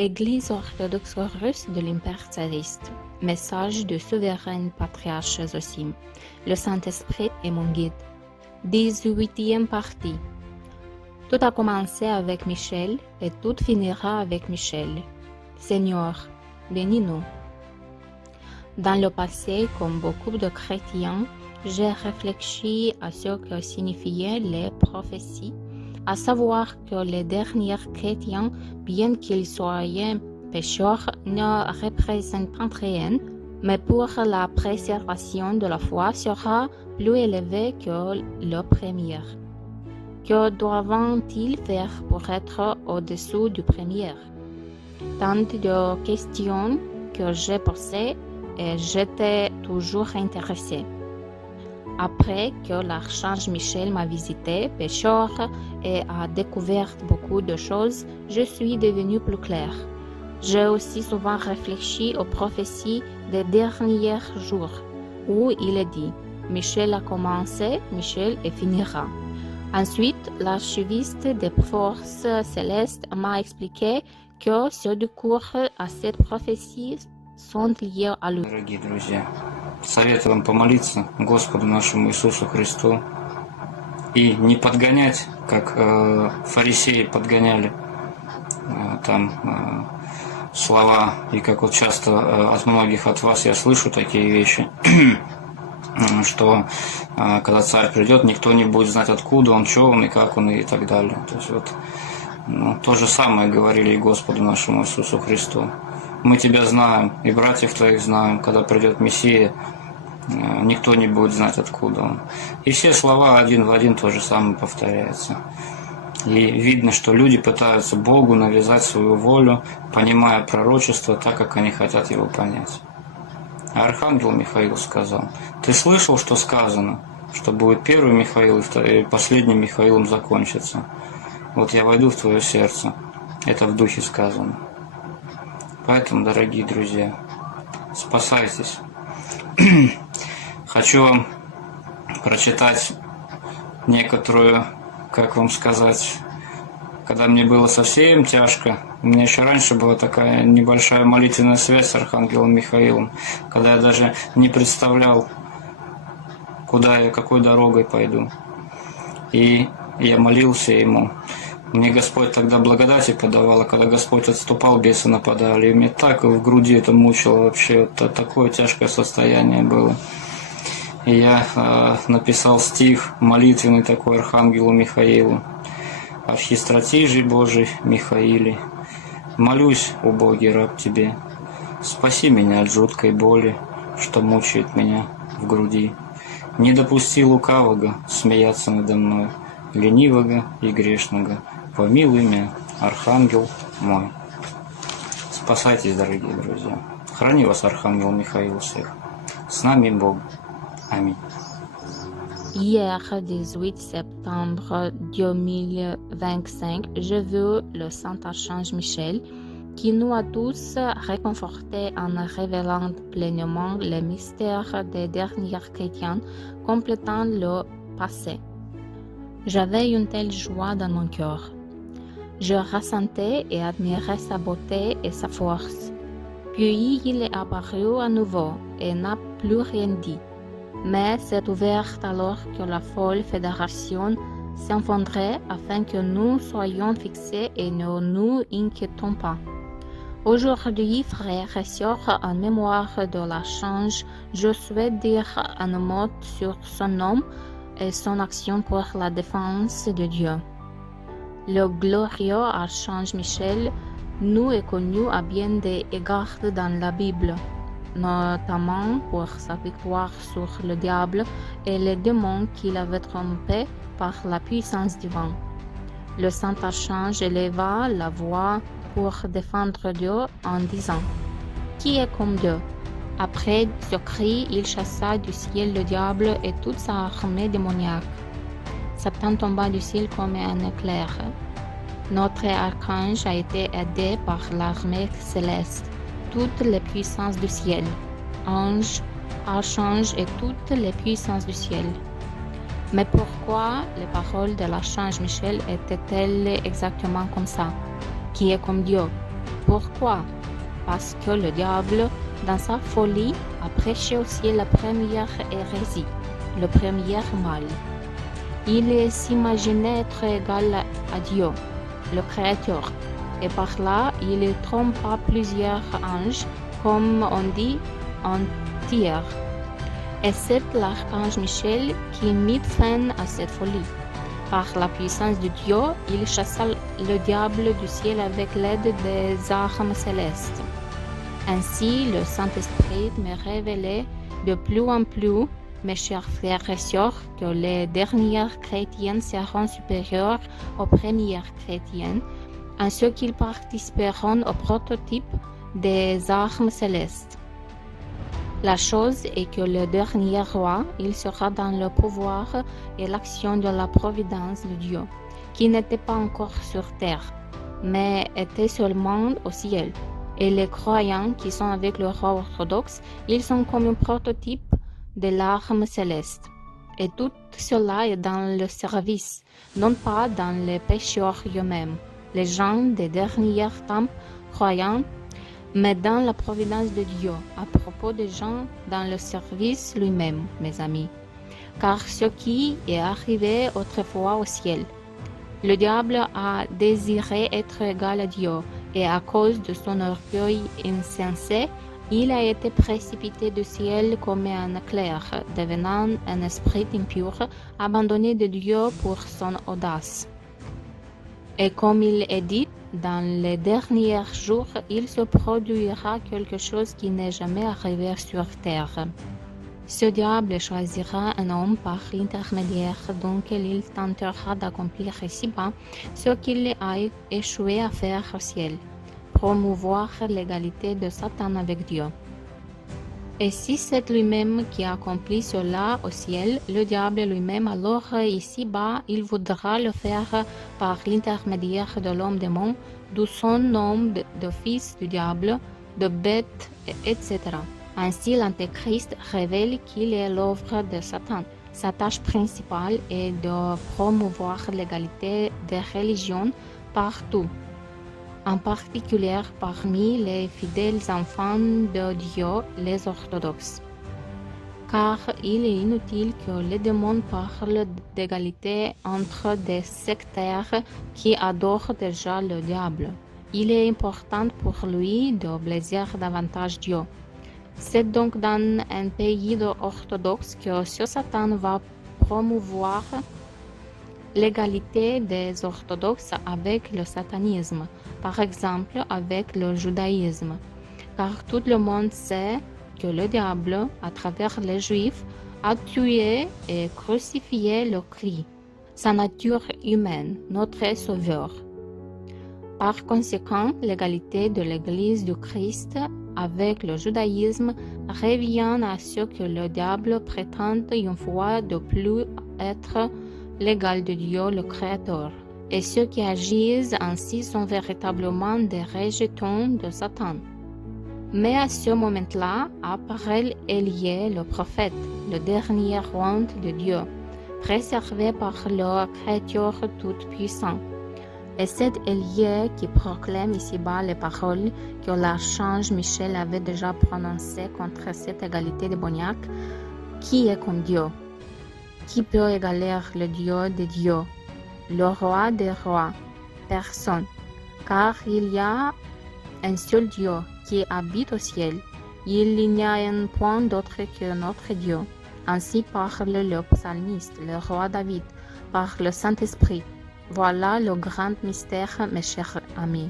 Église orthodoxe russe de l'Empire tsariste. Message du souverain patriarche Zosim. Le Saint-Esprit est mon guide. 18e partie. Tout a commencé avec Michel et tout finira avec Michel. Seigneur, bénis-nous. Dans le passé, comme beaucoup de chrétiens, j'ai réfléchi à ce que signifiaient les prophéties, à savoir que les derniers chrétiens, bien qu'ils soient pécheurs, ne représentent rien, mais pour la préservation de la foi sera plus élevé que le premier. Que doivent-ils faire pour être au-dessous du premier? Tant de questions que j'ai posées et j'étais toujours intéressée. Après que l'archange Michel m'a visité, pécheur, et a découvert beaucoup de choses, je suis devenue plus claire. J'ai aussi souvent réfléchi aux prophéties des derniers jours, où il est dit « Michel a commencé, Michel et finira ». Ensuite, l'archiviste des forces célestes m'a expliqué que ceux de cours à cette prophétie sont liés à lui. Дорогие друзья, советую вам помолиться Господу нашему Иисусу Христу и не подгонять, как фарисеи подгоняли слова, и как вот часто от многих от вас я слышу такие вещи, что когда царь придет, никто не будет знать, откуда он, что он и как он и так далее. То есть вот то же самое говорили и Господу нашему Иисусу Христу. Мы тебя знаем, и братьев твоих знаем, когда придет Мессия, никто не будет знать, откуда он. И все слова один в один то же самое повторяются. И видно, что люди пытаются Богу навязать свою волю, понимая пророчество так, как они хотят его понять. А архангел Михаил сказал: «Ты слышал, что сказано, что будет первый Михаил и последним Михаилом закончится? Вот я войду в твое сердце». Это в духе сказано. Поэтому, дорогие друзья, спасайтесь. Хочу вам прочитать некоторую, как вам сказать, когда мне было совсем тяжко, у меня еще раньше была такая небольшая молитвенная связь с Архангелом Михаилом, когда я даже не представлял, куда я, какой дорогой пойду. И я молился ему. Мне Господь тогда благодати подавал, а когда Господь отступал, бесы нападали. И мне так в груди это мучило вообще, вот такое тяжкое состояние было. И я написал стих молитвенный такой Архангелу Михаилу. «Архистратижий Божий Михаиле, молюсь, о Боге, раб тебе, спаси меня от жуткой боли, что мучает меня в груди. Не допусти лукавого смеяться надо мной, ленивого и грешного. Помилуй меня, Архангел мой». Спасайтесь, дорогие друзья. Храни вас, Архангел Михаил, всех. С нами Бог. Аминь. Hier, 18 septembre 2025, j'ai vu le Saint-Archange Michel qui nous a tous réconfortés en révélant pleinement les mystères des derniers chrétiens, complétant le passé. J'avais une telle joie dans mon cœur. Je ressentais et admirais sa beauté et sa force. Puis il est apparu à nouveau et n'a plus rien dit. Mais s'est ouverte alors que la folle fédération s'effondrait afin que nous soyons fixés et ne nous inquiétons pas. Aujourd'hui, frères et sœurs, en mémoire de l'archange, je souhaite dire un mot sur son nom et son action pour la défense de Dieu. Le glorieux archange Michel nous est connu à bien des égards dans la Bible, notamment pour sa victoire sur le diable et les démons qu'il avait trompés par la puissance divine. Le Saint-Archange éleva la voix pour défendre Dieu en disant « Qui est comme Dieu ?» Après ce cri, il chassa du ciel le diable et toute sa armée démoniaque. Satan tomba du ciel comme un éclair. Notre archange a été aidé par l'armée céleste, toutes les puissances du ciel, anges, archanges et toutes les puissances du ciel. Mais pourquoi les paroles de l'archange Michel étaient-elles exactement comme ça? Qui est comme Dieu? Pourquoi? Parce que le diable, dans sa folie, a prêché aussi la première hérésie, le premier mal. Il s'imaginait être égal à Dieu, le Créateur, et par là, il trompa plusieurs anges, comme on dit en hier. Et c'est l'archange Michel qui mit fin à cette folie. Par la puissance de Dieu, il chassa le diable du ciel avec l'aide des armes célestes. Ainsi, le Saint-Esprit me révélait de plus en plus, mes chers frères et sœurs, que les dernières chrétiennes seront supérieures aux premières chrétiennes, en ce qu'ils participeront au prototype des armes célestes. La chose est que le dernier roi, il sera dans le pouvoir et l'action de la providence de Dieu, qui n'était pas encore sur terre, mais était seulement au ciel. Et les croyants qui sont avec le roi orthodoxe, ils sont comme un prototype de l'arme céleste. Et tout cela est dans le service, non pas dans les pécheurs eux-mêmes, les gens des derniers temps croyants, mais dans la providence de Dieu, à propos des gens dans le service lui-même, mes amis. Car ce qui est arrivé autrefois au ciel, le diable a désiré être égal à Dieu, et à cause de son orgueil insensé, il a été précipité du ciel comme un éclair, devenant un esprit impur, abandonné de Dieu pour son audace. Et comme il est dit, dans les derniers jours, il se produira quelque chose qui n'est jamais arrivé sur terre. Ce diable choisira un homme par l'intermédiaire duquel il tentera d'accomplir ici-bas ce qu'il a échoué à faire au ciel, promouvoir l'égalité de Satan avec Dieu. Et si c'est lui-même qui accomplit cela au ciel, le diable lui-même, alors ici-bas, il voudra le faire par l'intermédiaire de l'homme démon, d'où son nom de fils du diable, de bête, etc. Ainsi, l'Antéchrist révèle qu'il est l'œuvre de Satan. Sa tâche principale est de promouvoir l'égalité des religions partout, en particulier parmi les fidèles enfants de Dieu, les orthodoxes. Car il est inutile que les démons parlent d'égalité entre des sectaires qui adorent déjà le diable. Il est important pour lui de blesser davantage Dieu. C'est donc dans un pays orthodoxe que ce Satan va promouvoir l'égalité des orthodoxes avec le satanisme, par exemple avec le judaïsme, car tout le monde sait que le diable, à travers les Juifs, a tué et crucifié le Christ, sa nature humaine, notre Sauveur. Par conséquent, l'égalité de l'Église du Christ avec le judaïsme revient à ce que le diable prétend une fois de plus être l'égal de Dieu le Créateur. Et ceux qui agissent ainsi sont véritablement des rejetons de Satan. Mais à ce moment-là apparaît Élie, le prophète, le dernier roi de Dieu, préservé par le Créateur tout-puissant. Et c'est Élie qui proclame ici-bas les paroles que l'archange Michel avait déjà prononcées contre cette égalité démoniaque. Qui est comme Dieu? Qui peut égaler le Dieu des dieux, le roi des rois? Personne, car il y a un seul Dieu qui habite au ciel. Il n'y a un point d'autre que notre Dieu. Ainsi parle le psalmiste, le roi David, par le Saint-Esprit. Voilà le grand mystère, mes chers amis.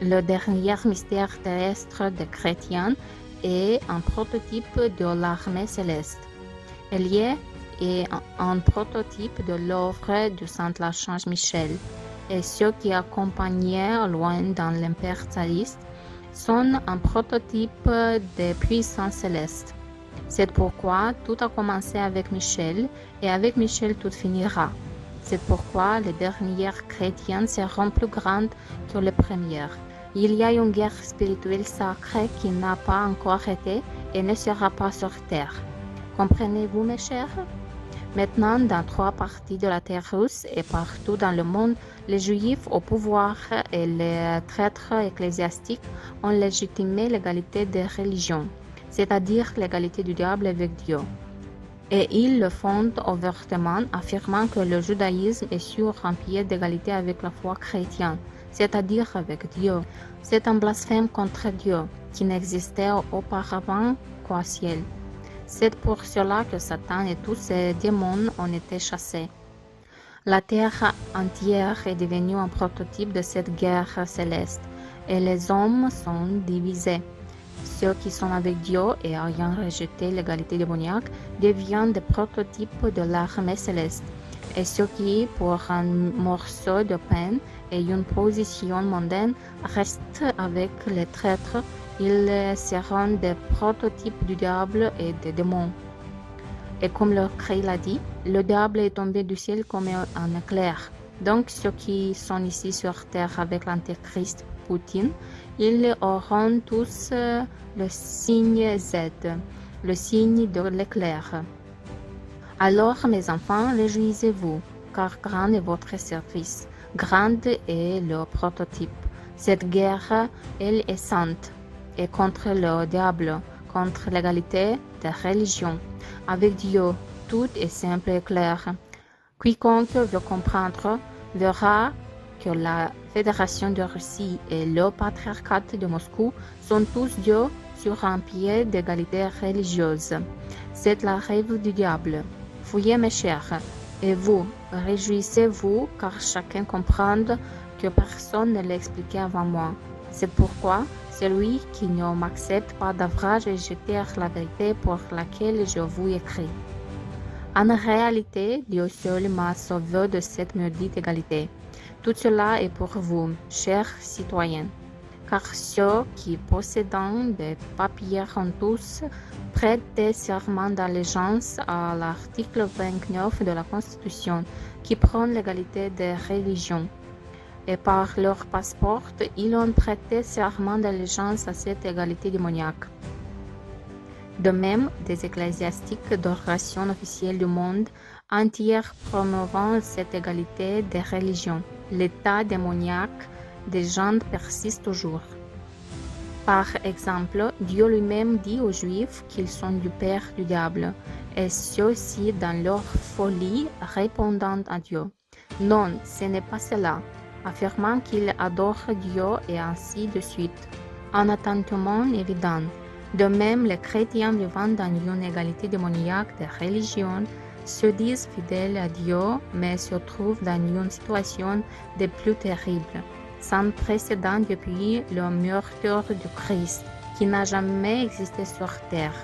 Le dernier mystère terrestre des chrétiens est un prototype de l'armée céleste. Élie est un prototype de l'œuvre du Saint Archange Michel, et ceux qui accompagnaient loin dans l'Empire tsariste sont un prototype des puissances célestes. C'est pourquoi tout a commencé avec Michel, et avec Michel tout finira. C'est pourquoi les dernières chrétiennes seront plus grandes que les premières. Il y a une guerre spirituelle sacrée qui n'a pas encore été et ne sera pas sur terre. Comprenez-vous, mes chers? Maintenant, dans 3 parties de la terre russe et partout dans le monde, les Juifs au pouvoir et les traîtres ecclésiastiques ont légitimé l'égalité des religions, c'est-à-dire l'égalité du diable avec Dieu. Et ils le font ouvertement, affirmant que le judaïsme est sur un pied d'égalité avec la foi chrétienne, c'est-à-dire avec Dieu. C'est un blasphème contre Dieu, qui n'existait auparavant qu'au ciel. C'est pour cela que Satan et tous ses démons ont été chassés. La terre entière est devenue un prototype de cette guerre céleste, et les hommes sont divisés. Ceux qui sont avec Dieu et ayant rejeté l'égalité démoniaque deviennent des prototypes de l'armée céleste, et ceux qui, pour un morceau de pain et une position mondaine, restent avec les traîtres, ils seront des prototypes du diable et des démons. Et comme le Christ l'a dit, le diable est tombé du ciel comme un éclair. Donc ceux qui sont ici sur terre avec l'antéchrist Poutine, ils auront tous le signe Z, le signe de l'éclair. Alors mes enfants, réjouissez-vous, car grand est votre service, grand est le prototype. Cette guerre, elle est sainte, et contre le diable, contre l'égalité des religions. Avec Dieu, tout est simple et clair. Quiconque veut comprendre verra que la Fédération de Russie et le patriarcat de Moscou sont tous dieux sur un pied d'égalité religieuse. C'est la rêve du diable. Fouillez mes chers, et vous, réjouissez-vous, car chacun comprend que personne ne l'a expliqué avant moi. C'est pourquoi celui qui ne m'accepte pas devra rejeter la vérité pour laquelle je vous écris. En réalité, Dieu seul m'a sauvé de cette maudite égalité. Tout cela est pour vous, chers citoyens, car ceux qui possédant des papiers ont tous prêté serment d'allégeance à l'article 29 de la Constitution qui prône l'égalité des religions. Et par leur passeport, ils ont prêté serment d'allégeance à cette égalité démoniaque. De même, des ecclésiastiques d'adoration officielle du monde entier promouvant cette égalité des religions. L'état démoniaque des gens persiste toujours. Par exemple, Dieu lui-même dit aux Juifs qu'ils sont du père du diable, et ceux-ci, dans leur folie, répondant à Dieu. Non, ce n'est pas cela, affirmant qu'ils adorent Dieu et ainsi de suite, en attendement évident. De même, les chrétiens vivant dans une égalité démoniaque des religions se disent fidèles à Dieu, mais se trouvent dans une situation des plus terribles, sans précédent depuis le meurtre du Christ, qui n'a jamais existé sur terre.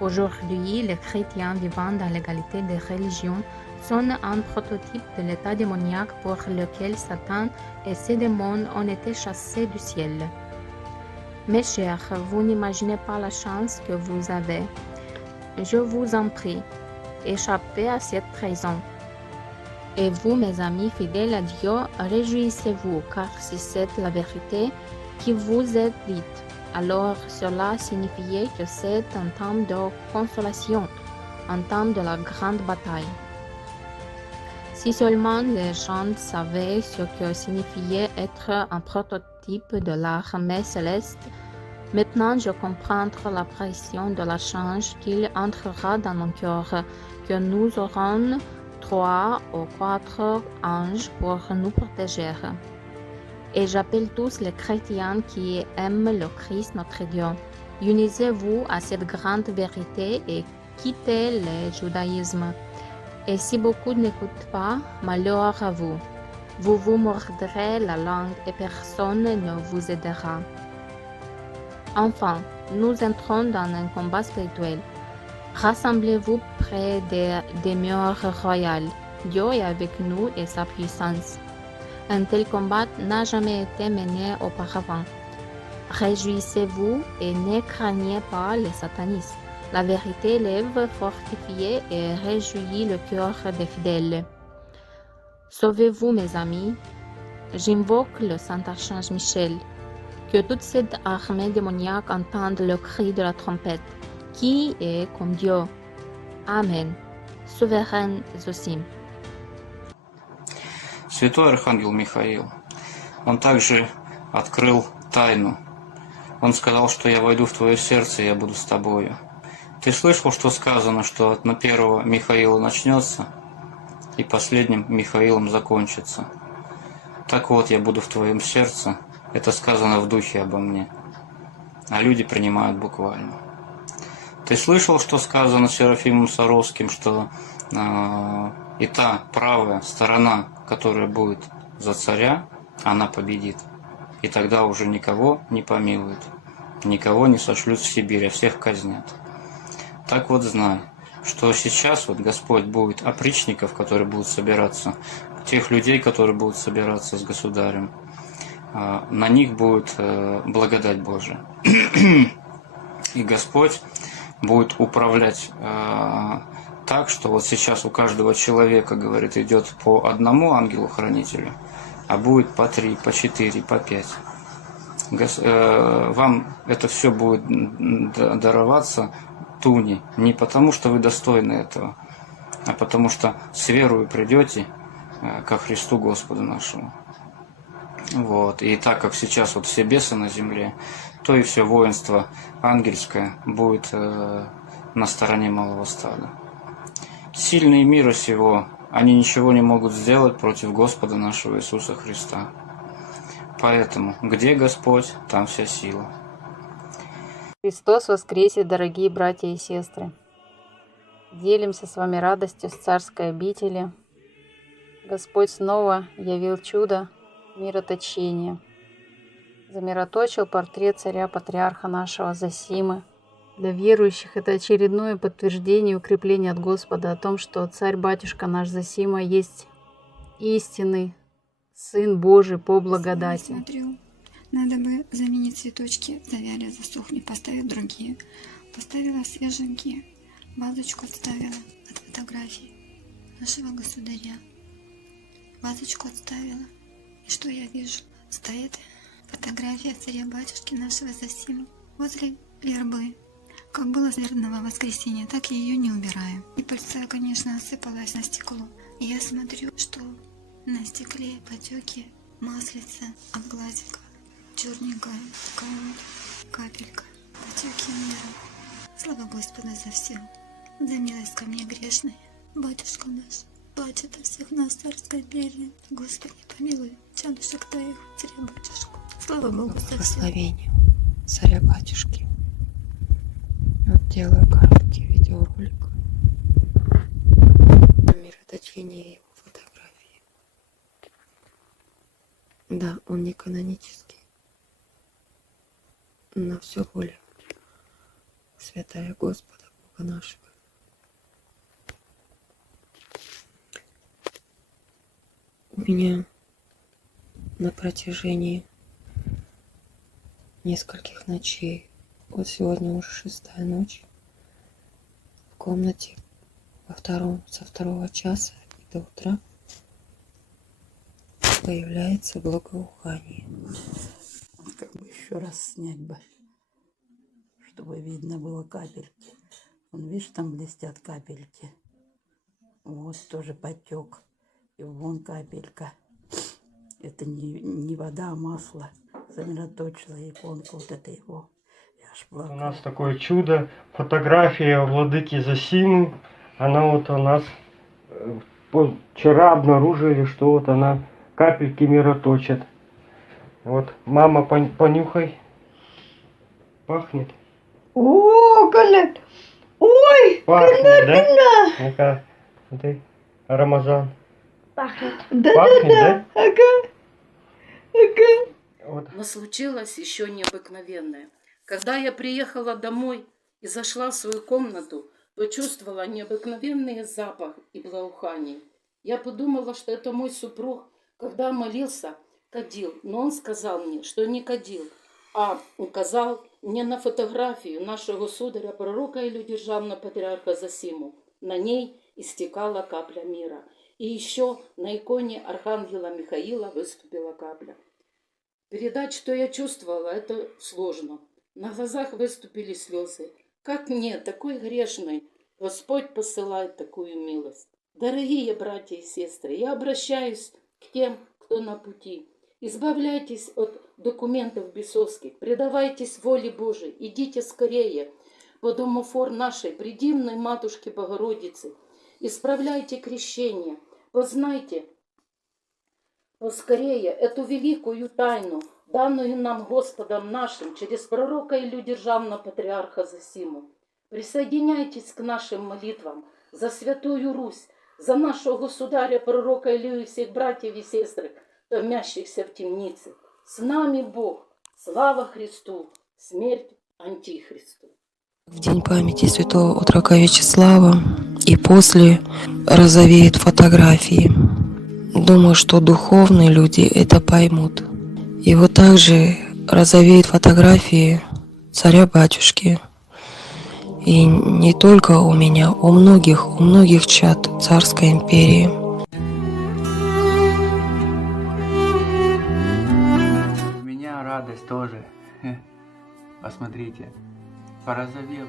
Aujourd'hui, les chrétiens vivant dans l'égalité des religions sont un prototype de l'état démoniaque pour lequel Satan et ses démons ont été chassés du ciel. Mes chers, vous n'imaginez pas la chance que vous avez. Je vous en prie, échappez à cette trahison. Et vous, mes amis fidèles à Dieu, réjouissez-vous, car si c'est la vérité qui vous est dite, alors cela signifiait que c'est un temps de consolation, un temps de la grande bataille. Si seulement les gens savaient ce que signifiait être un prototype de l'armée céleste, maintenant je comprends la pression de la change qu'il entrera dans mon cœur, que nous aurons 3 ou 4 anges pour nous protéger. Et j'appelle tous les chrétiens qui aiment le Christ notre Dieu. Unisez-vous à cette grande vérité et quittez le judaïsme. Et si beaucoup n'écoutent pas, malheur à vous. Vous vous mordrez la langue et personne ne vous aidera. Enfin, nous entrons dans un combat spirituel. Rassemblez-vous près des demeures royales. Dieu est avec nous et sa puissance. Un tel combat n'a jamais été mené auparavant. Réjouissez-vous et ne craignez pas les satanistes. La vérité lève, fortifie et réjouit le cœur des fidèles. Sauvez-vous, mes amis. J'invoque le Saint-Archange Michel. Que toute cette armée démoniaque entende le cri de la trompette, qui est comme Dieu. Amen. souveraine Zosim. Святой Архангел Михаил, он также открыл тайну. Он сказал, что я войду в твое сердце, и я буду с тобою. Ты слышал, что сказано, что от первого Михаила начнется, и последним Михаилом закончится? Так вот, я буду в твоем сердце. Это сказано в духе обо мне. А люди принимают буквально. Ты слышал, что сказано Серафимом Саровским, что и та правая сторона, которая будет за царя, она победит. И тогда уже никого не помилуют, никого не сошлют в Сибирь, а всех казнят. Так вот знай, что сейчас вот Господь будет опричников, которые будут собираться, тех людей, которые будут собираться с государем, на них будет благодать Божия. И Господь будет управлять так, что вот сейчас у каждого человека, говорит, идет по одному ангелу-хранителю, а будет по 3, по 4, по 5. Вам это все будет дароваться туни, не потому, что вы достойны этого, а потому что с верою придете ко Христу Господу нашему. Вот. И так как сейчас вот все бесы на земле, то и все воинство ангельское будет на стороне малого стада. Сильные мира сего, они ничего не могут сделать против Господа нашего Иисуса Христа. Поэтому, где Господь, там вся сила. Христос воскресе, дорогие братья и сестры! Делимся с вами радостью с царской обители. Господь снова явил чудо мироточения. Замироточил портрет царя-патриарха нашего Зосимы. Для верующих это очередное подтверждение и укрепление от Господа о том, что царь-батюшка наш Зосима есть истинный Сын Божий по благодати. Смотрю, надо бы заменить цветочки, завяли, засохли, поставить другие. Поставила свеженькие, вазочку отставила от фотографий нашего государя. Вазочку отставила. И что я вижу? Стоит фотография царя-батюшки нашего Зосимы возле вербы. Как было с вербного воскресенья, так я ее не убираю. И пыльца, конечно, осыпалась на стекло. И я смотрю, что на стекле потеки маслица от глазика. Черненькая такая вот капелька. Потеки мира. Слава Господу за все. За милость ко мне грешной. Батюшка наш, плачет о всех нас царской империи. Господи, помилуй, чадушек твоих, царя-батюшку. Слава Богу за все. Благословение царя-батюшки. Вот делаю короткий видеоролик о мироточении его фотографии. Да, он не канонический, но все воля святая Господа Бога нашего. У меня на протяжении нескольких ночей, вот сегодня уже 6-я ночь, в комнате со 2 часа и до утра появляется благоухание. Как бы еще раз снять бы, чтобы видно было капельки. Вон, видишь, там блестят капельки. Вот тоже потек. И вон капелька. Это не вода, а масло. Замироточила иконку вот это его. Я аж плакала. У нас такое чудо. Фотография владыки Зосимы. Она вот у нас вчера обнаружили, что вот она капельки мироточит. Вот, мама, понюхай. Пахнет? О, Коля! Ой! Пахнет, да? Ну-ка, смотри, Рамазан. Пахнет. Пахнет, да? Ага. Ага. Вот. Но случилось еще необыкновенное. Когда я приехала домой и зашла в свою комнату, почувствовала необыкновенный запах и благоухание. Я подумала, что это мой супруг, когда молился, кадил. Но он сказал мне, что не кадил, а указал мне на фотографию нашего сударя, пророка Илью Державного патриарха Зосиму. На ней истекала капля мира. И еще на иконе Архангела Михаила выступила капля. Передать, что я чувствовала, это сложно. На глазах выступили слезы. Как мне, такой грешной, Господь посылает такую милость. Дорогие братья и сестры, я обращаюсь к тем, кто на пути. Избавляйтесь от документов бесовских, предавайтесь воле Божией, идите скорее под омофор нашей предивной Матушки Богородицы. Исправляйте крещение, познайте поскорее эту великую тайну, данную нам Господом нашим через пророка Илью Державного патриарха Зосиму. Присоединяйтесь к нашим молитвам за Святую Русь, за нашего государя, пророка Илью и всех братьев и сестр, томящихся в темнице. С нами Бог, слава Христу, смерть Антихристу. В день памяти святого отрока Вячеслава и после розовеют фотографии. Думаю, что духовные люди это поймут. И вот также розовеют фотографии царя-батюшки. И не только у меня, у многих чад Царской империи. У меня радость тоже. Посмотрите, порозовела.